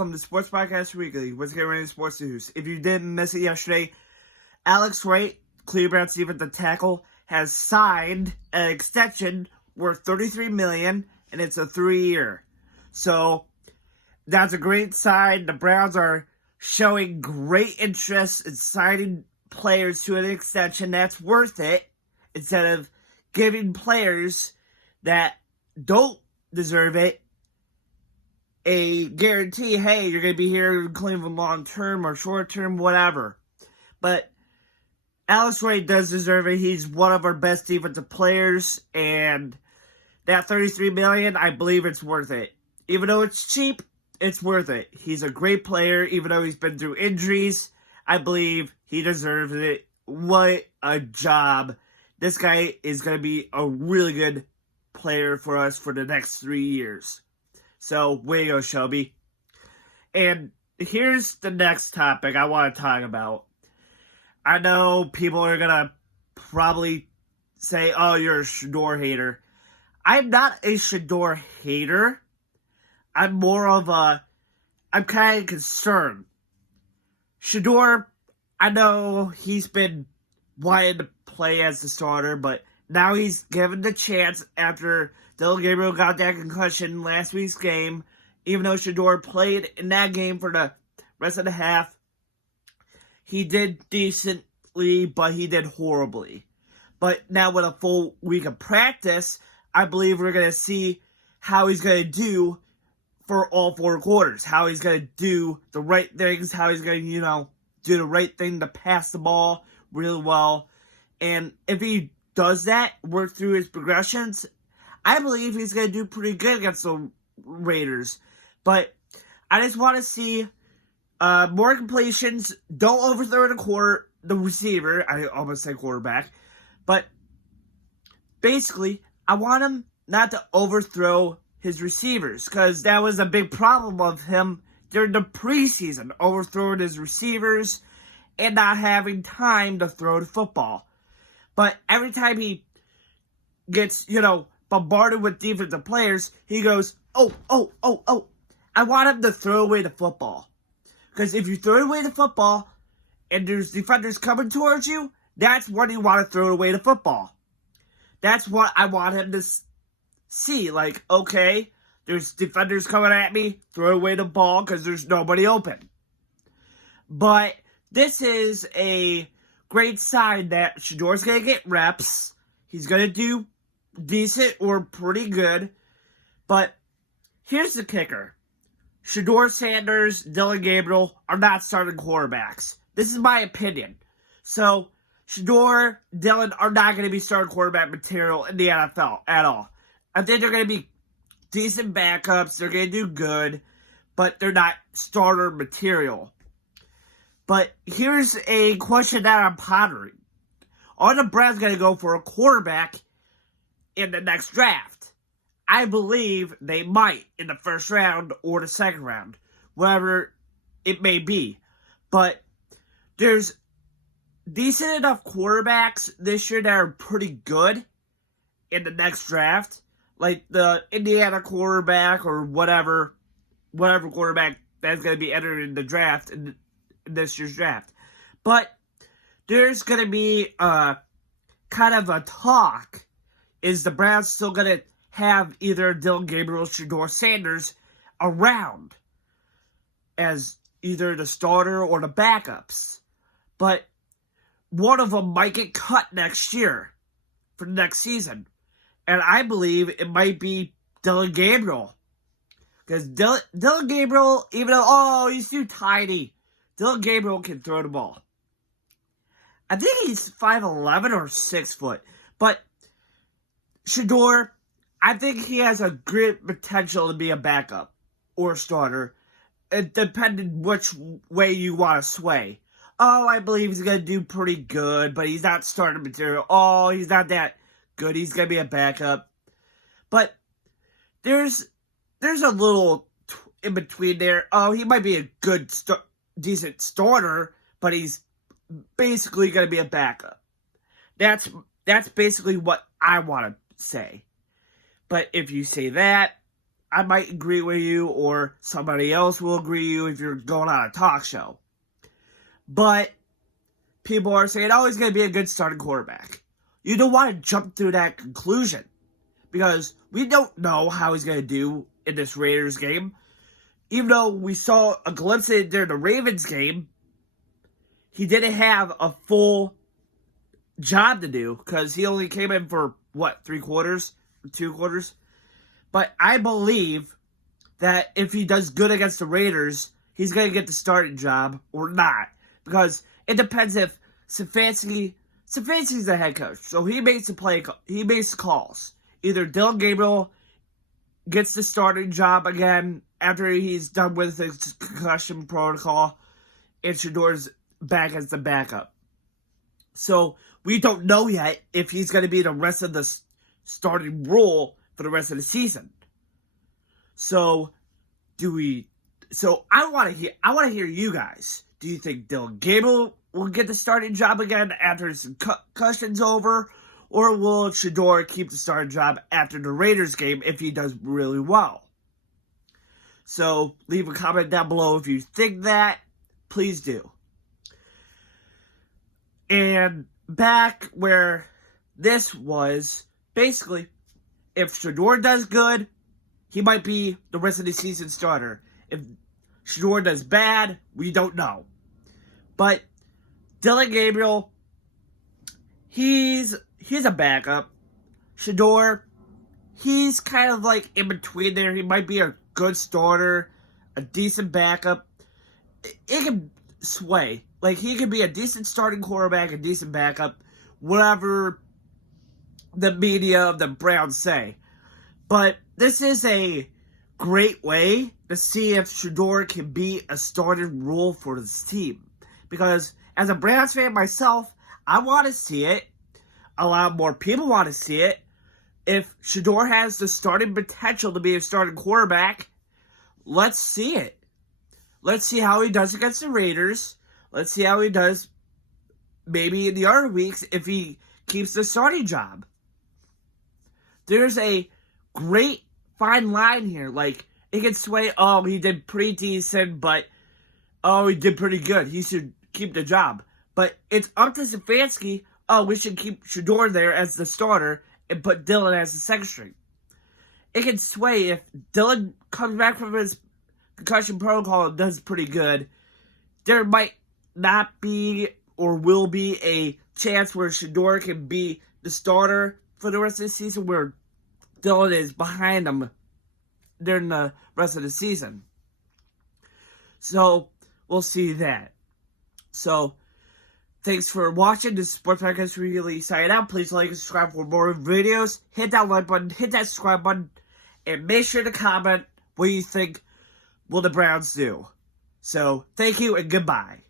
From the Sports Podcast Weekly, what's getting ready to sports news. If you didn't miss it yesterday, Alex Wright, Cleveland Browns defensive tackle, has signed an extension worth $33 million, and it's a 3-year. So that's a great sign. The Browns are showing great interest in signing players to an extension that's worth it, instead of giving players that don't deserve it a guarantee, hey, you're going to be here in Cleveland long term or short term, whatever. But Alex Wright does deserve it. He's one of our best defensive players, and that $33 million, I believe it's worth it. Even though it's cheap, it's worth it. He's a great player, even though he's been through injuries. I believe he deserves it. What a job. This guy is going to be a really good player for us for the next 3 years. So, way to go, Shelby. And here's the next topic I want to talk about. I know people are going to probably say, oh, you're a Shedeur hater. I'm not a Shedeur hater. I'm kind of concerned. Shedeur, I know he's been wanting to play as the starter, but now he's given the chance after Dylan Gabriel got that concussion last week's game. Even though Shedeur played in that game for the rest of the half, he did decently, but he did horribly. But now with a full week of practice, I believe we're going to see how he's going to do for all 4 quarters. How he's going to do the right things, how he's going to, do the right thing to pass the ball really well. And if he does that, work through his progressions, I believe he's going to do pretty good against the Raiders. But I just want to see more completions. Don't overthrow the receiver. I almost said quarterback. But basically, I want him not to overthrow his receivers, because that was a big problem of him during the preseason, overthrowing his receivers and not having time to throw the football. But every time he gets, bombarded with defensive players, he goes, oh. I want him to throw away the football. Because if you throw away the football and there's defenders coming towards you, that's when you want to throw away the football. That's what I want him to see. Like, okay, there's defenders coming at me, throw away the ball because there's nobody open. But this is a great sign that Shedeur's going to get reps. He's going to do decent or pretty good. But here's the kicker. Shedeur Sanders, Dylan Gabriel are not starting quarterbacks. This is my opinion. So, Shedeur, Dylan are not going to be starting quarterback material in the NFL at all. I think they're going to be decent backups. They're going to do good. But they're not starter material. But here's a question that I'm pondering. Are the Browns going to go for a quarterback in the next draft? I believe they might in the first round or the second round, whatever it may be. But there's decent enough quarterbacks this year that are pretty good in the next draft. Like the Indiana quarterback or whatever quarterback that's going to be entered in the draft in this year's draft. But there's going to be kind of a talk. Is the Browns still going to have either Dylan Gabriel or Shedeur Sanders around as either the starter or the backups? But one of them might get cut next year for the next season. And I believe it might be Dylan Gabriel. Because Dylan Gabriel, even though, he's too tiny, Dylan Gabriel can throw the ball. I think he's 5'11 or 6 foot. But Shedeur, I think he has a great potential to be a backup or a starter, depending which way you want to sway. Oh, I believe he's going to do pretty good, but he's not starting material. Oh, he's not that good. He's going to be a backup. But there's a little in between there. Oh, he might be a good, decent starter, but he's basically going to be a backup. That's basically what I want to say. But if you say that, I might agree with you, or somebody else will agree with you if you're going on a talk show. But people are saying, oh, he's going to be a good starting quarterback. You don't want to jump through that conclusion, because we don't know how he's going to do in this Raiders game. Even though we saw a glimpse of it during the Ravens game, he didn't have a full job to do, because he only came in for, 3 quarters? 2 quarters? But I believe that if he does good against the Raiders, he's going to get the starting job or not. Because it depends if Stefanski's the head coach. So he makes the calls. Either Dylan Gabriel gets the starting job again after he's done with his concussion protocol, and Shedeur's back as the backup. So we don't know yet if he's going to be the rest of the starting role for the rest of the season. So I want to hear you guys. Do you think Dylan Gabriel will get the starting job again after his concussion's over, or will Shedeur keep the starting job after the Raiders game if he does really well? So leave a comment down below if you think that. Please do. And back where this was, basically, if Shedeur does good, he might be the rest of the season starter. If Shedeur does bad, we don't know. But Dylan Gabriel, he's a backup. Shedeur, he's kind of like in between there. He might be a good starter, a decent backup. It can sway. Like, he could be a decent starting quarterback, a decent backup, whatever the media of the Browns say. But this is a great way to see if Shedeur can be a starting role for this team. Because as a Browns fan myself, I want to see it. A lot more people want to see it. If Shedeur has the starting potential to be a starting quarterback, let's see it. Let's see how he does against the Raiders. Let's see how he does maybe in the other weeks if he keeps the starting job. There's a great fine line here. Like, it can sway, oh, he did pretty decent, but, oh, he did pretty good. He should keep the job. But it's up to Stefanski, oh, we should keep Shedeur there as the starter and put Dylan as the second string. It can sway if Dylan comes back from his concussion protocol and does pretty good. There might not be or will be a chance where Shedeur can be the starter for the rest of the season, where Dylan is behind him during the rest of the season. So, we'll see that. So, thanks for watching. This is Sports Podcast Really signing out. Please like and subscribe for more videos. Hit that like button, hit that subscribe button, and make sure to comment what you think will the Browns do. So, thank you and goodbye.